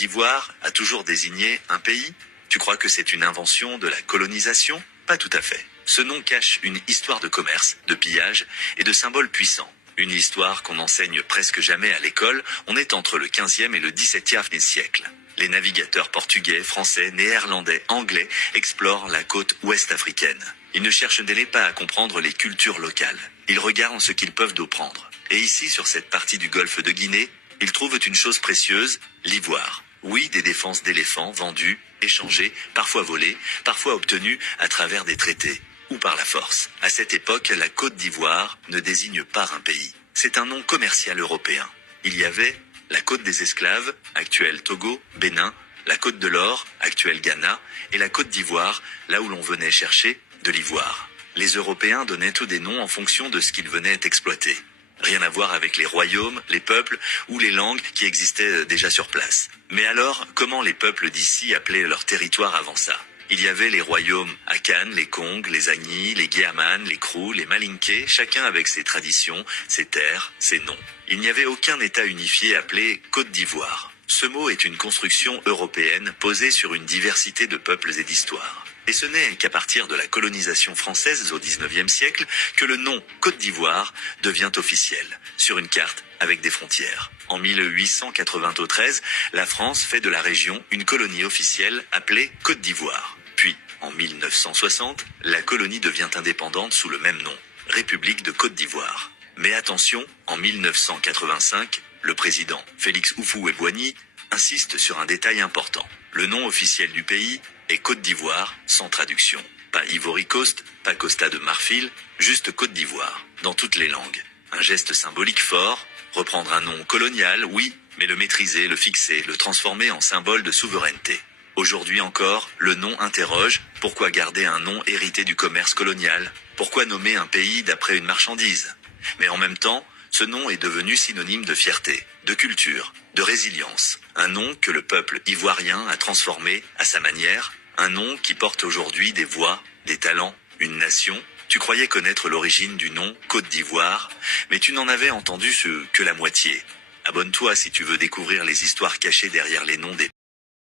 d'Ivoire a toujours désigné un pays? Tu crois que c'est une invention de la colonisation? Pas tout à fait. Ce nom cache une histoire de commerce, de pillage et de symboles puissants. Une histoire qu'on n'enseigne presque jamais à l'école, on est entre le 15e et le 17e siècle. Les navigateurs portugais, français, néerlandais, anglais explorent la côte ouest africaine. Ils ne cherchent pas à comprendre les cultures locales. Ils regardent ce qu'ils peuvent d'eau prendre. Et ici, sur cette partie du golfe de Guinée, ils trouvent une chose précieuse, l'ivoire. Oui, des défenses d'éléphants vendus, échangés, parfois volés, parfois obtenus à travers des traités, ou par la force. À cette époque, la Côte d'Ivoire ne désigne pas un pays. C'est un nom commercial européen. Il y avait la Côte des Esclaves, actuelle Togo, Bénin, la Côte de l'Or, actuelle Ghana, et la Côte d'Ivoire, là où l'on venait chercher de l'ivoire. Les Européens donnaient tous des noms en fonction de ce qu'ils venaient exploiter. Rien à voir avec les royaumes, les peuples ou les langues qui existaient déjà sur place. Mais alors, comment les peuples d'ici appelaient leur territoire avant ça? Il y avait les royaumes Akan, les Kong, les Agni, les Guéaman, les Krou, les Malinké, chacun avec ses traditions, ses terres, ses noms. Il n'y avait aucun État unifié appelé Côte d'Ivoire. Ce mot est une construction européenne posée sur une diversité de peuples et d'histoires. Et ce n'est qu'à partir de la colonisation française au XIXe siècle que le nom Côte d'Ivoire devient officiel, sur une carte avec des frontières. En 1893, la France fait de la région une colonie officielle appelée Côte d'Ivoire. Puis, en 1960, la colonie devient indépendante sous le même nom, République de Côte d'Ivoire. Mais attention, en 1985, le président Félix Houphouët-Boigny insiste sur un détail important. Le nom officiel du pays est Côte d'Ivoire, sans traduction. Pas Ivory Coast, pas Costa de Marfil, juste Côte d'Ivoire, dans toutes les langues. Un geste symbolique fort, reprendre un nom colonial, oui, mais le maîtriser, le fixer, le transformer en symbole de souveraineté. Aujourd'hui encore, le nom interroge, pourquoi garder un nom hérité du commerce colonial? Pourquoi nommer un pays d'après une marchandise? Mais en même temps, ce nom est devenu synonyme de fierté, de culture, de résilience. Un nom que le peuple ivoirien a transformé à sa manière, un nom qui porte aujourd'hui des voix, des talents, une nation. Tu croyais connaître l'origine du nom Côte d'Ivoire, mais tu n'en avais entendu que la moitié. Abonne-toi si tu veux découvrir les histoires cachées derrière les noms des